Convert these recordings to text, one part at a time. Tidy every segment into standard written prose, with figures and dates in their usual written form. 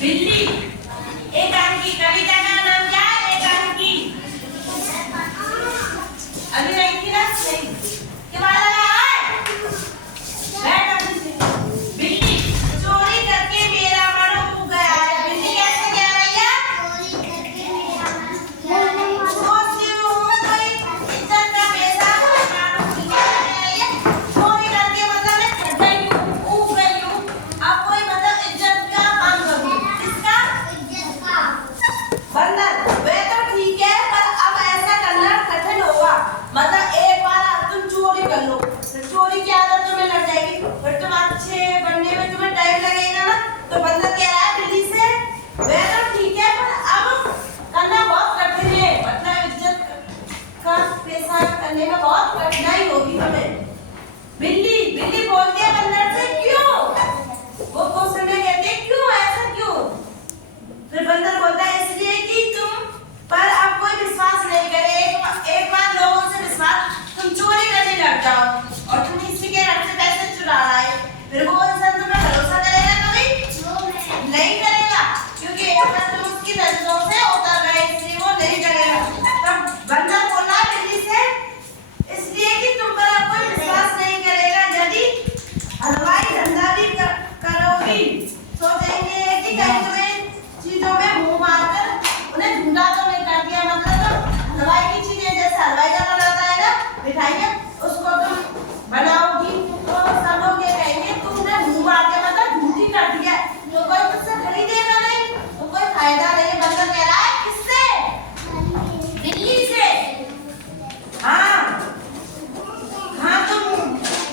बिल्ली एकांकी। कविता का नाम क्या है? एकांकी। अभी नहीं थी ना? नहीं क्या वाला है? बैठ अभी से। बिल्ली चोरी करके मेरा मन उग गया है। बिल्ली कैसे कह रही है? चोरी करके मेरा मन सोचती हूँ कोई इज्जत का पैसा चोरी करके मतलब मैं थक गई हूँ, उग गई हूँ। अब कोई मतलब इज्जत का काम करूँ। किसका? इज्जत का। बंदर वे तो ठीक है, पर अब ऐसा करना कठिन होगा। मतलब एक बार तुम चोरी कर लो, चोरी की आदत तुम्हें लग जाएगी, फिर तुम अच्छे बनने में तुम्हें टाइम लगेगा ना। तो बंदर कह रहा है बिल्ली से, वे तो ठीक है, पर अब करना बहुत कठिन है। मतलब इज्जत का पैसा करने में बहुत कठिनाई होगी तुम्हें। बिल्ली बोलती है बंदर से, क्यों? वो क्वेश्चन में कहती है क्यों, ऐसा क्यों? फिर बंदर बोलता है इसलिए कि तुम पर अब कोई विश्वास नहीं करे। एक बार लोगों से विश्वास, तुम चोरी करने लग जाओ और तुम किसी के घर से पैसे चुरा लाए, फिर वो इंसान तुम्हें भरोसा करेगा कभी? नहीं करेगा, क्योंकि एक बार तुम उसकी नजरों से उतर गए, इसलिए वो नहीं करेगा। तब बंदर बोला बिल्ली से, इसलिए कि तुम पर अब कोई विश्वास नहीं करेगा। यदि हलवाई धंधा भी करोगी, सोचेंगे कि कहीं तुम्हें चीजों में मुंह मारकर उन्हें झूठा तो नहीं कर दिया। मतलब हलवाई की चीजें, जैसे हलवाई का बनाता है ना मिठाइयाँ, उसको तुम बनाओगी तो सब लोग ये कहेंगे तुमने मुंह मार के मतलब झूठी कर दिया, तो कोई तुझसे खरीदेगा नहीं, तो कोई फायदा नहीं है। बंदर कह रहा है किससे? बिल्ली से। हाँ तुम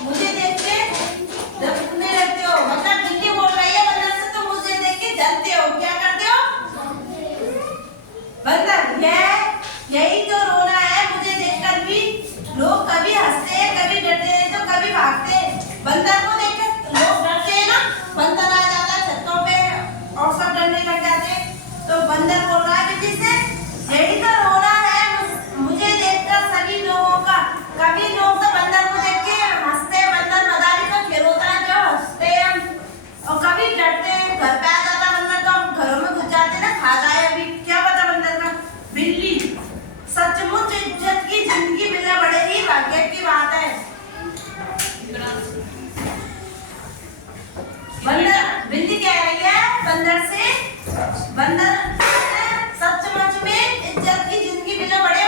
मुझे देख के डरने लगते हो। मतलब बिल्ली बोल रही है बंदर से, तुम मुझे देख के डरते हो। क्या करते हो? बंदर यही तो रोना है, मुझे देखकर भी लोग कभी हंसते हैं, कभी डरते हैं, तो कभी भागते हैं। बंदर को देखकर लोग डरते हैं ना, बंदर आ जाता है छतों पे और सब डरने लग जाते हैं। तो बंदर बोल रहा है बिल्ली से, यही तो रोना है मुझे देखकर सभी लोगों का। कभी लोग तो बंदर को देख के हंसते हैं, बंदर मजाली का खेल होता है जो हंसते हैं हम, और कभी डरते हैं। घर पे आ जाता बंदर तो हम घरों में घुस जाते ना, खा जाए अभी क्या पता बंदर का। बिल्ली सचमुच इज्जत की जिंदगी मिलना बड़े ही भाग्य की बात है। बिल्ली कह रही है बंदर से, बंदर सचमुच में इज्जत की जिंदगी मिलना बड़े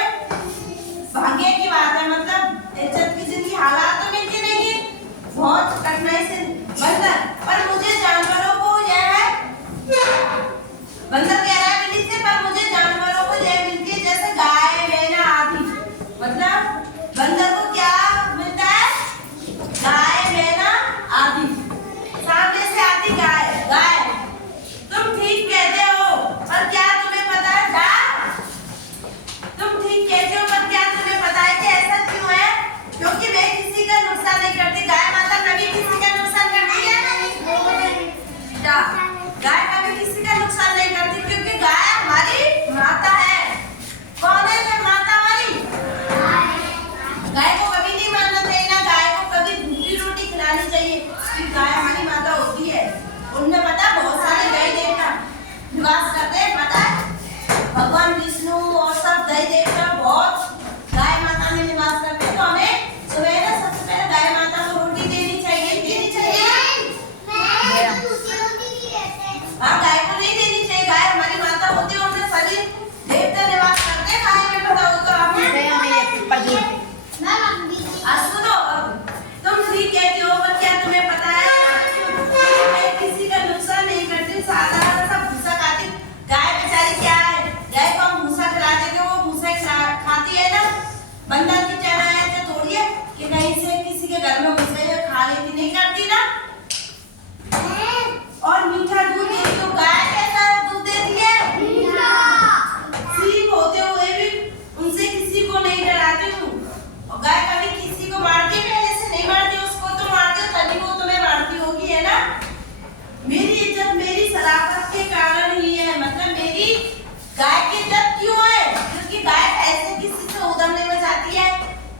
भाग्य की बात है। मतलब इज्जत की जिंदगी हालात तो मिलती नहीं है, बहुत कठिनाई से। बंदर पर मुझे जानवरों को यह है, बंदर कह रहा है बिल्ली से, पर मुझे जानवरों को यह मिलती है जैसे गाय बैल आदि। मतलब बंदर को क्या मिलता है? गाय बैल आदि। सामने से आती गाय। तुम ठीक कहते हो, पर क्या तुम्हें पता है? तुम ठीक कहते हो, पर क्या तुम्हें पता है कि ऐसा क्यों है? क्योंकि मैं किसी का नुकसान नहीं करती। गाय माता कभी किसी का नुकसान करती है? गाय कभी किसी का नुकसान नहीं करती, क्योंकि गाय हमारी माता है। कौन है जो माता हमारी? गाय को कभी नहीं मारना चाहिए ना, गाय को कभी भूखी रोटी खिलानी चाहिए, क्योंकि गाय हमारी माता होती है। उनमें पता बहुत सारे गाय देवता निवास करते हैं, पता है भगवान विष्णु और सब गाय देवता बहुत गाय माता में निवास करते हैं। तो हमें सुबह ना सबसे पहले गाय माता को रोटी देनी चाहिए। हाँ, गाय को नहीं देनी चाहिए, गाय हमारी माता होती है, उनमें सभी देवता निवास करते हैं। गाय में बताओ तो सुनो, तुम ठीक कहती हो, पर क्या तुम्हें पता है मैं किसी का नुकसान नहीं करती, साधारण सा भूसा खाती। गाय बेचारी क्या है, गाय को हम भूसा खिला देंगे, वो भूसा खाती है ना। बंदर की चना है तो थोड़ी है कि कहीं से किसी के घर में घुस गई खा लेती, नहीं करती ना। और मीठा दूध देती हो, गाय कैसा दूध देती है? सीप होते हुए भी उनसे किसी को नहीं डराती हूँ। और गाय कभी किसी को मारती है? पहले से नहीं मारती, उसको तो मारती हो तभी वो तुम्हें मारती होगी, है ना। मेरी इज्जत मेरी शराफत के कारण ही है। मतलब मेरी गाय की इज्जत क्यों है? क्योंकि गाय ऐसे किसी से उधमने में जाती है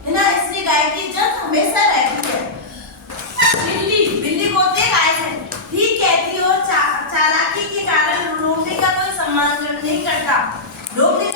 ना, इसलिए गाय की इज्जत हमेशा रहती है। बिल्ली बोलती है गाय से, ठीक कहती हो, चालाकी के कारण सम्मान नहीं करता। लोग नहीं